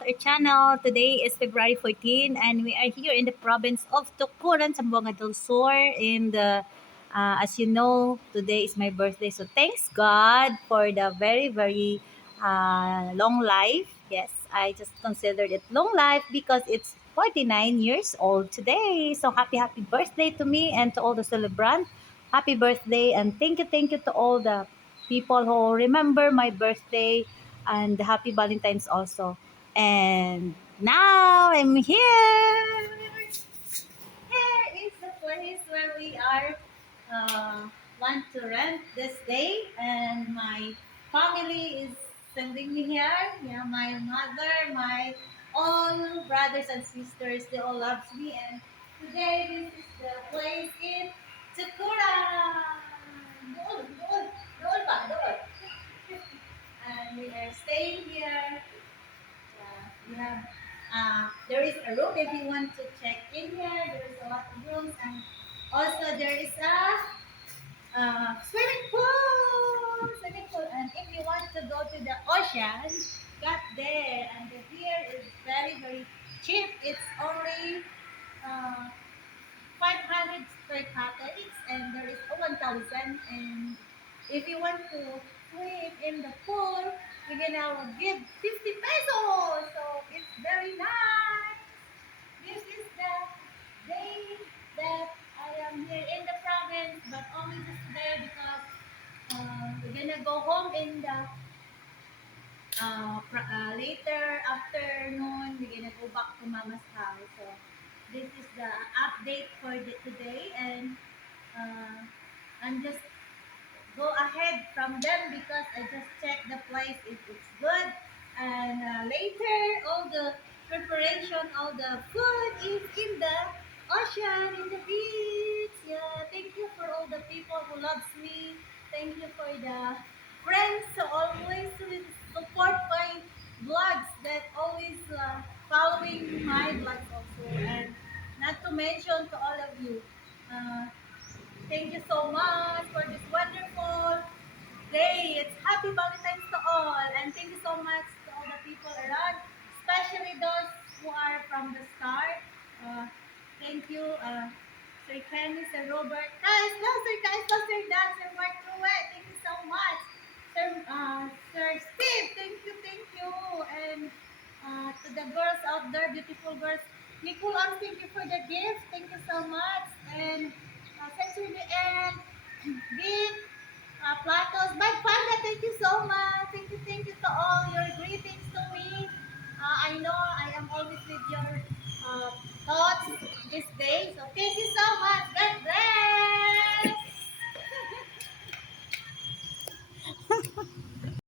Our channel. Today is February 14 and we are here in the province of Tucuran, Zamboanga del Sur. As you know, today is my birthday. So thanks God for the very long life. Yes, I just considered it long life because it's 49 years old today. So happy birthday to me and to all the celebrants. Happy birthday and thank you to all the people who remember my birthday and happy Valentine's also. And now I'm here. Here is the place where we are want to rent this day, and my family is sending me here. Yeah, my mother, my all brothers and sisters, they all loves me, and today this is the place in Sakura. Doon ba? Doon. And we are staying here. Yeah. There is a room if you want to check in here. There is a lot of rooms, and also there is a swimming pool. Swimming pool, and if you want to go to the ocean, got there. And the beer is very cheap. It's only uh, 500 per cottage, and there is 1,000. And if you want to swim in the pool, you're gonna give 50 pesos. So it's very nice. This is the day that I am here in the province, but only just today because we're gonna go home in the later afternoon. We're gonna go back to Mama's house. So this is the update for today, and uh, I'm just go ahead from them because I just checked the place if it's good. And later, all the preparation, all the food is in the ocean, in the beach. Yeah, thank you for all the people who loves me. Thank you for the friends who always will support my vlogs that always following my vlogs also. And not to mention to all of you. Uh, Thank you so much for this wonderful day. It's happy Valentine's to all. And thank you so much to all the people around, especially those who are from the start. Thank you, Sir Kenny, Sir Robert. Guys, no, Sir Dan, Sir Mark Ruet. Thank you so much. Sir Steve, thank you. And to the girls out there, beautiful girls. Nicole, thank you for the gift. Thank you so much. And Century and Big Platos. Bye, Panda. Thank you so much. Thank you to all your greetings to me. I know I am always with your thoughts this day. So thank you